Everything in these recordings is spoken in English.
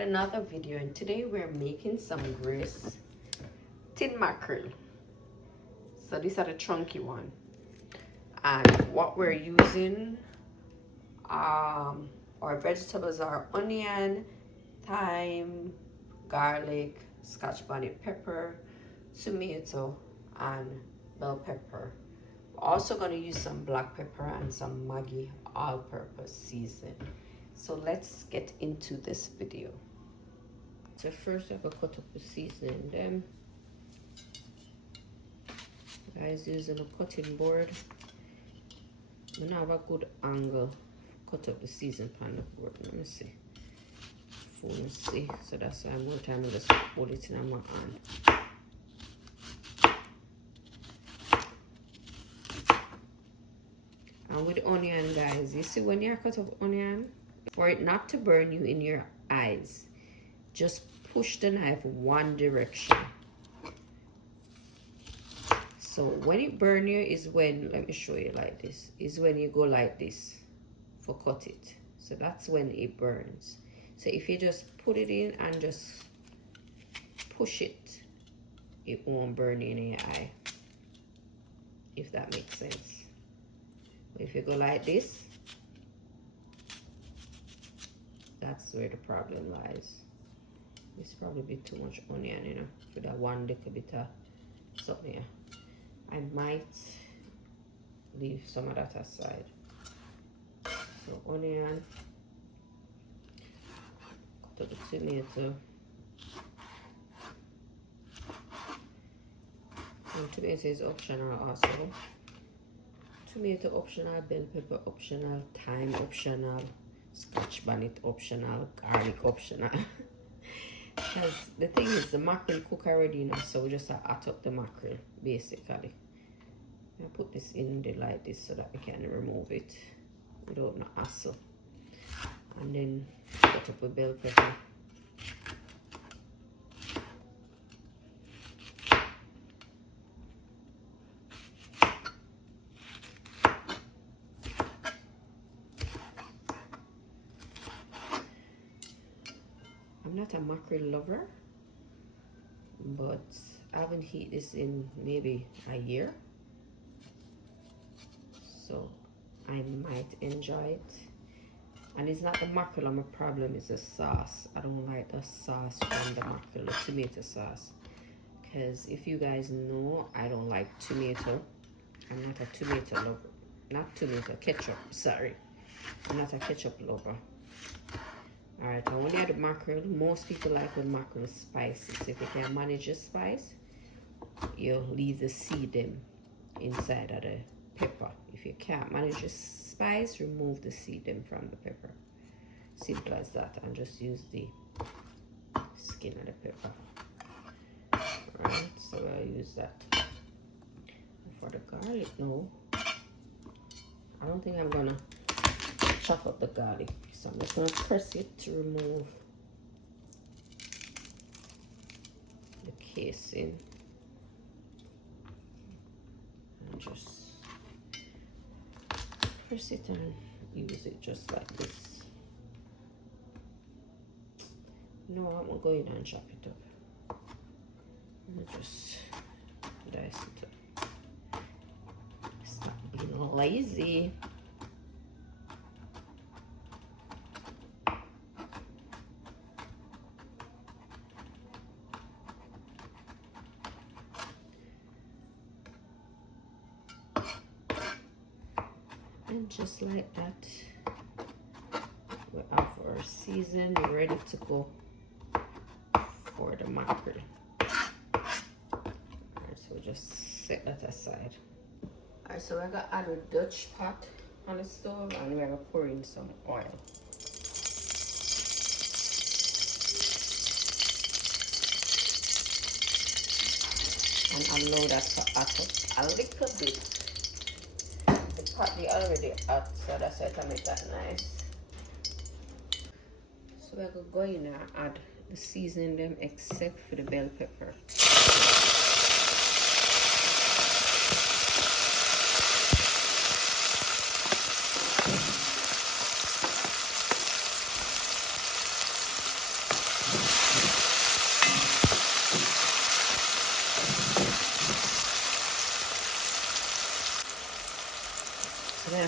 at another video, and today we're making some grist tin mackerel. So these are the chunky one, and what we're using, our vegetables are onion, thyme, garlic, scotch bonnet pepper, tomato, and bell pepper. We're also going to use some black pepper and some Maggi all-purpose seasoning. So let's get into this video. So first I have to cut up the seasoning. Them guys, using a cutting board. I don't have a good angle. Cut up the seasoning on the board. Let me see. See. So that's why more time I just put it in my hand. And with onion, guys, you see when you cut up onion, for it not to burn you in your eyes, just push the knife one direction. So when it burn you is when, let me show you like this, is when you go like this for cut it. So that's when it burns. So if you just put it in and just push it, it won't burn you in your eye, if that makes sense. If you go like this, that's where the problem lies. It's probably a bit too much onion, you know, for that one little bit of something here. I might leave some of that aside. So onion, cut up the tomato. And tomato is optional also. Tomato optional, bell pepper optional, thyme optional, scotch bonnet optional, garlic optional. Because the thing is, the mackerel cook already, you know, so we just add up the mackerel basically. I put this in there like this so that we can remove it without no hassle. And then cut up with bell pepper. I'm not a mackerel lover, but I haven't eaten this in maybe a year, so I might enjoy it. And it's not the mackerel, my problem is the sauce. I don't like the sauce from the mackerel, the tomato sauce, because if you guys know, I don't like tomato. I'm not a tomato lover. Not tomato, ketchup, sorry. I'm not a ketchup lover. Alright, I only add the mackerel. Most people like with mackerel spices. If you can manage the spice, you leave the seed them inside of the pepper. If you can't manage the spice, remove the seed them from the pepper. Simple as that, and just use the skin of the pepper. Alright, so I use that. For the garlic, no, I don't think I'm gonna chop up the garlic. So I'm just going to press it to remove the casing. And just press it and use it just like this. No, I'm going to go in and chop it up. I'm just dice it up. Stop being lazy. And just like that, we have our season ready to go for the mackerel. Alright, so we just set that aside. Alright, so we're gonna add a Dutch pot on the stove, and we're gonna pour in some oil. And allow that to hot up a little bit. The pot is already hot, so that's why I make that nice. So we're gonna go in and add the seasoning them except for the bell pepper.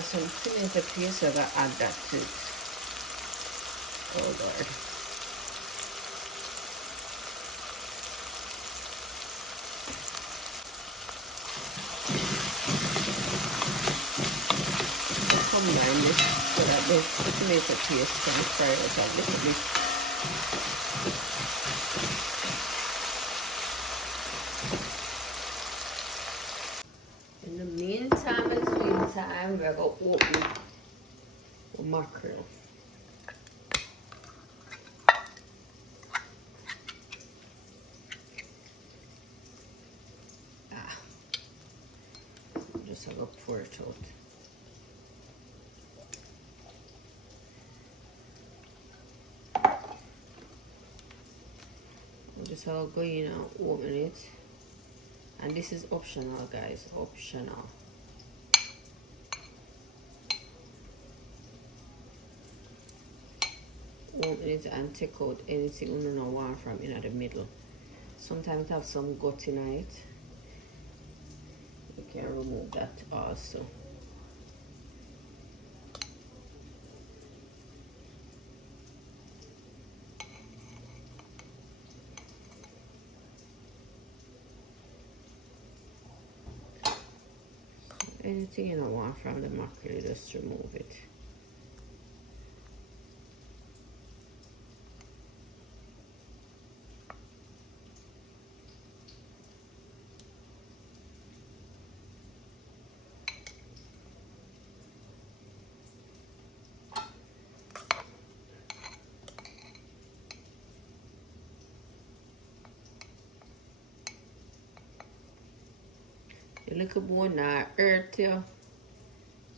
some tomato paste, so I'm gonna add that to it. Oh Lord. Combine this so that the tomato paste can fry out a little bit. In the meantime, between time, we're going to open the mackerel. Just have to pour it out. Just have to go in and open it. And this is optional, guys, optional. Open it and take out anything you don't want from in the middle. Sometimes it have some gut in it. You can remove that also. Anything you don't want from the mackerel, just remove it. The little bone now hurt you,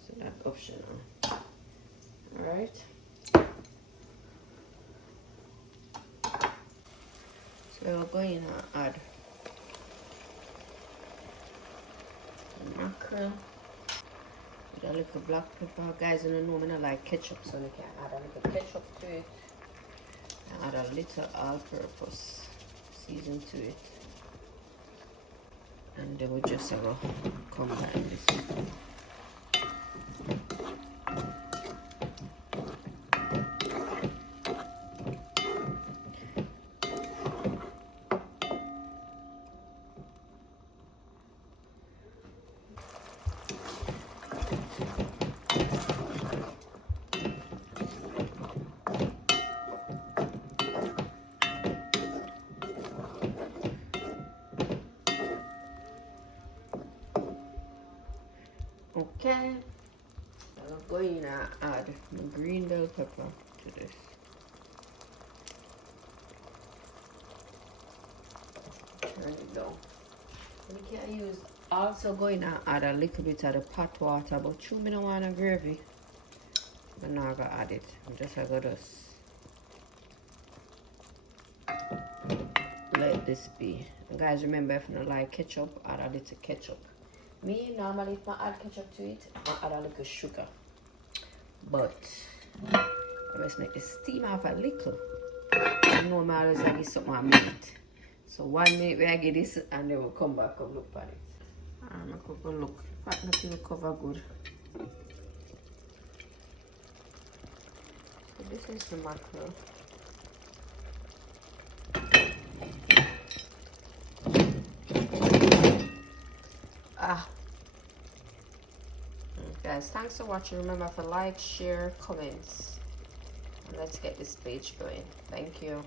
so that's optional. Alright. So we're going to add the mackerel with a little black pepper. Guys, you know I don't like ketchup, so we can add a little ketchup to it. And add a little all-purpose season to it. And then we just have to combine this. Okay, I'm going to add my green bell pepper to this. Turn it down. We can use, also going to add a little bit of the pot water, but you don't want a gravy. I'm not going to add it. I'm just going to just let this be. And guys, remember, if you don't like ketchup, add a little ketchup. Me, normally, if I add ketchup to it, I add a little sugar. But, let's make it steam off a little. You know, I always give something a minute. So, 1 minute, we get this, and then we'll come back and look at it. I'm going to look. But nothing will cover good. So, this is the mackerel. Guys, thanks for watching. Remember to like, share, comments, and let's get this page going. Thank you.